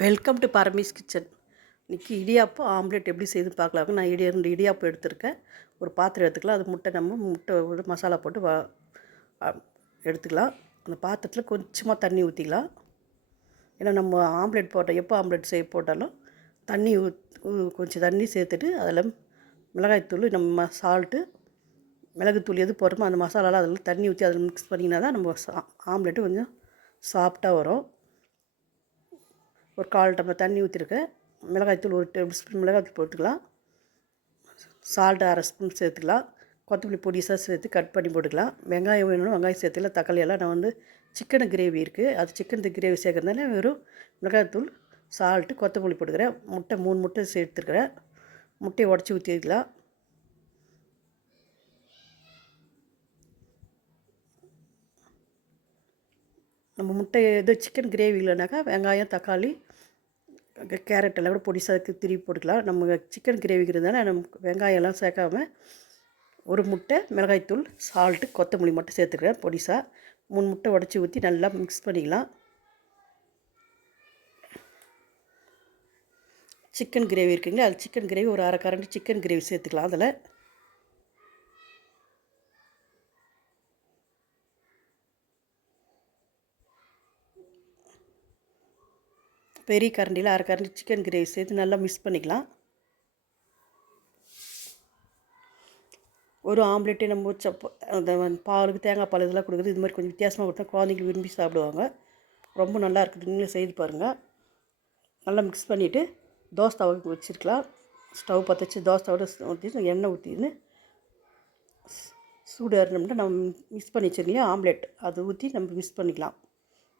Welcome to பரமீஸ் kitchen இன்றைக்கி idiyappam omelette எப்படி செய்து பார்க்கலாம் நான் இடி ரெண்டு இடியாப்பம் எடுத்திருக்கேன். ஒரு பாத்திரம் எடுத்துக்கலாம். அது முட்டை நம்ம முட்டை மசாலா போட்டு வா எடுத்துக்கலாம். அந்த பாத்திரத்தில் கொஞ்சமாக தண்ணி ஊற்றிக்கலாம் ஏன்னா நம்ம ஆம்லேட் போட்டால் எப்போ ஆம்லேட் செய்ய போட்டாலும் தண்ணி ஊத் கொஞ்சம் தண்ணி சேர்த்துட்டு அதில் மிளகாய்த்தூள் நம்ம சால்ட்டு மிளகுத்தூள் எது போடுறோமோ அந்த மசாலாலாம் அதில் தண்ணி ஊற்றி அதில் மிக்ஸ் பண்ணிங்கன்னா தான் நம்ம சா ஆம்லேட்டு கொஞ்சம் சாஃப்டாக வரும். ஒரு கால் டம்ளர் தண்ணி ஊற்றிருக்கேன். மிளகாய்த்தூள் ஒரு டேபிள் ஸ்பூன் மிளகாய்த்தூள் போட்டுக்கலாம். சால்ட் அரை ஸ்பூன் சேர்த்துக்கலாம். கொத்தமல்லி பொடிசாக சேர்த்து கட் பண்ணி போட்டுக்கலாம். வெங்காயம் வேணும்னா வெங்காயம் சேர்த்துக்கலாம். தக்காளி எல்லாம் நான் வந்து சிக்கன் கிரேவி இருக்குது அது சிக்கன் கிரேவி சேர்க்கறதுனால வெறும் மிளகாய்த்தூள் சால்ட்டு கொத்தமல்லி போட்டுக்கிறேன். முட்டை மூணு முட்டை சேர்த்துருக்குறேன். முட்டையை உடச்சி ஊற்றிக்கலாம் நம்ம முட்டை இது சிக்கன் கிரேவி இல்லைனாக்கா வெங்காயம் தக்காளி கேரட் எல்லாம் கூட பொடிசாக திருப்பி போட்டுக்கலாம். நம்ம சிக்கன் கிரேவிங்கிறதுனால நம்ம வெங்காயம் எல்லாம் சேர்க்காம ஒரு முட்டை மிளகாய்த்தூள் சால்ட்டு கொத்தமல்லி மட்டும் சேர்த்துக்கிறேன் பொடிசாக மூணு முட்டை உடச்சி ஊற்றி நல்லா மிக்ஸ் பண்ணிக்கலாம். சிக்கன் கிரேவி இருக்குங்களா? அது சிக்கன் கிரேவி ஒரு அரை கரண்டி சிக்கன் கிரேவி சேர்த்துக்கலாம். அதில் பெரிய கரண்டியில் அரை கரண்டி சிக்கன் கிரேவி சேர்த்து நல்லா மிக்ஸ் பண்ணிக்கலாம். ஒரு ஆம்லெட்டே நம்ம சப்ப அந்த பாலுக்கு தேங்காய் பால் இதெல்லாம் கொடுக்குறது இது மாதிரி கொஞ்சம் வித்தியாசமாக கொடுத்தா குழந்தைங்க விரும்பி சாப்பிடுவாங்க. ரொம்ப நல்லா இருக்குது. நீங்களே செய்து பாருங்கள் நல்லா மிக்ஸ் பண்ணிவிட்டு தோசை தவாவுக்கு வச்சுருக்கலாம். ஸ்டவ் பற்ற வச்சு தோசை தவோட ஊற்றி எண்ணெய் ஊற்றின்னு சூடு ஏறினோம்னா நம்ம மிக்ஸ் பண்ணி வச்சிருக்கலையா ஆம்லெட். அது ஊற்றி நம்ம மிக்ஸ் பண்ணிக்கலாம்.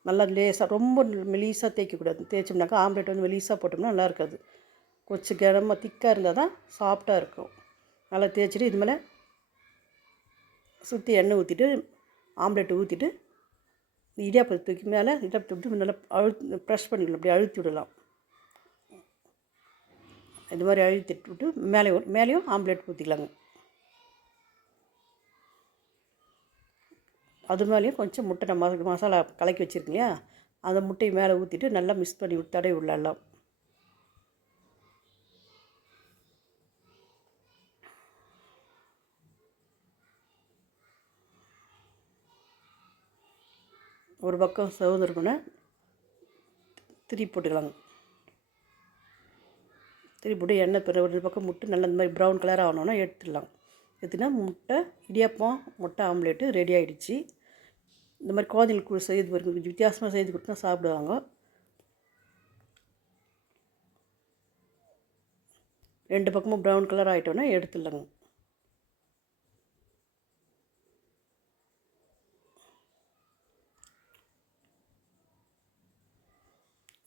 நல்லா லேசாக ரொம்ப மெலீஸாக தேய்க்கக்கூடாது. தேய்ச்சோம்னாக்கா ஆம்லேட் வந்து மெலீஸாக போட்டோம்னா நல்லா இருக்காது கொஞ்சம் கனமாக திக்காக இருந்தால் தான் சாஃப்டாக இருக்கும். நல்லா தேய்ச்சிட்டு இது மேலே சுற்றி எண்ணெய் ஊற்றிட்டு ஆம்லேட் ஊற்றிட்டு இடியாப்பத்தை தூக்கி மேலே இடியாப்பத்தை விட்டு நல்லா அழுத்து ப்ரெஷ் பண்ணிக்கலாம் அப்படி அழுத்தி விடலாம். இது மாதிரி அழுத்திட்டு விட்டு மேலே மேலேயும் ஆம்லேட் ஊற்றிக்கலாங்க. அது மேலேயும் கொஞ்சம் முட்டை நம்ம மசாலா கலக்கி வச்சுருக்கு இல்லையா அந்த முட்டையை மேலே ஊற்றிட்டு நல்லா மிக்ஸ் பண்ணி விட்டு தடவி ஒரு பக்கம் சவுந்தரக்குன்னு திரி போட்டுக்கலாங்க. திருப்பி போட்டு எண்ணெய் பிற ஒரு பக்கம் முட்டை நல்லா இந்த மாதிரி ப்ரௌன் கலர் ஆகணுன்னா எடுத்துடலாம். எடுத்துனா முட்டை இடியாப்பம் முட்டை ஆம்லேட்டு ரெடி ஆகிடுச்சு இந்த மாதிரி குழந்தைங்களுக்கு செய்து பாருங்க கொஞ்சம் வித்தியாசமாக செய்து கொடுத்தா சாப்பிடுவாங்க. ரெண்டு பக்கமும் ப்ரௌன் கலர் ஆகிட்டோன்னா எடுத்துடலாங்க.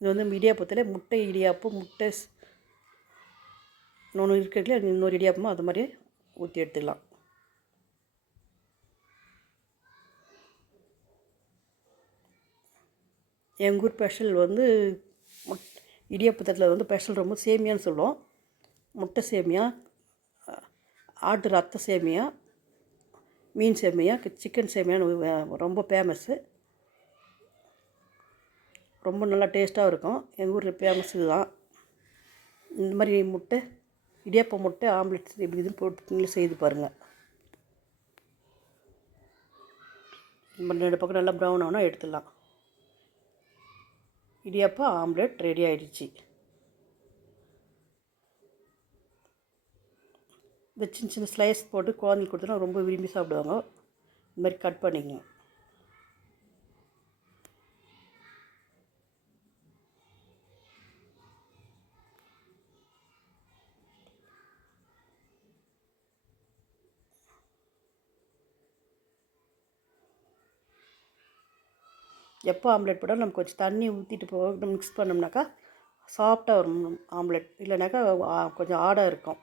இது வந்து இடியாப்பத்தில் முட்டை இடியாப்பம் முட்டை இன்னொன்று இருக்கிறதுல இன்னொரு இடியாப்பமும் அது மாதிரி ஊற்றி எடுத்துக்கலாம் எங்கள் ஊர் ஸ்பெஷல் வந்து முட் இடியாப்பத்தில் வந்து ஸ்பெஷல் ரொம்ப சேமியான்னு சொல்லுவோம். முட்டை சேமியா ஆட்டு ரத்த சேமியா மீன் சேமியா சிக்கன் சேமியான்னு ரொம்ப ஃபேமஸ்ஸு ரொம்ப நல்லா டேஸ்ட்டாக இருக்கும். எங்கள் ஊரில் ஃபேமஸ் இதுதான் இந்த மாதிரி முட்டை இடியாப்ப முட்டை ஆம்லெட் இப்படி இதுன்னு போட்டு செய்து பாருங்கள் நம்ம ரெண்டு பக்கம் நல்லா ப்ரௌன் ஆனால் எடுத்துடலாம். இடியாப்பம் ஆம்லெட் ரெடி ஆயிடுச்சு. இந்த சின்ன சின்ன ஸ்லைஸ் போட்டு குழந்தைங்க கொடுத்தோன்னா ரொம்ப விரும்பி சாப்பிடுவாங்க. இந்த மாதிரி கட் பண்ணிக்கணும். எப்போ ஆம்லெட் போட்டாலும் நம்ம கொஞ்சம் தண்ணி ஊற்றிட்டு போ மிக்ஸ் பண்ணோம்னாக்கா சாஃப்டாக வரும் ஆம்லெட். இல்லைனாக்கா கொஞ்சம் ஆடாக இருக்கும்.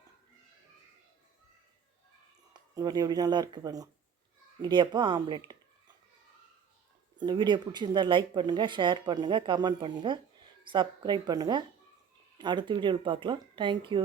எப்படி நல்லா இருக்குது பாருங்க. இடியாப்பம் ஆம்லெட். இந்த வீடியோ பிடிச்சிருந்தா லைக் பண்ணுங்கள் ஷேர் பண்ணுங்கள் கமெண்ட் பண்ணுங்கள் சப்ஸ்கிரைப் பண்ணுங்கள் அடுத்த வீடியோவில் பார்க்கலாம். தேங்க்யூ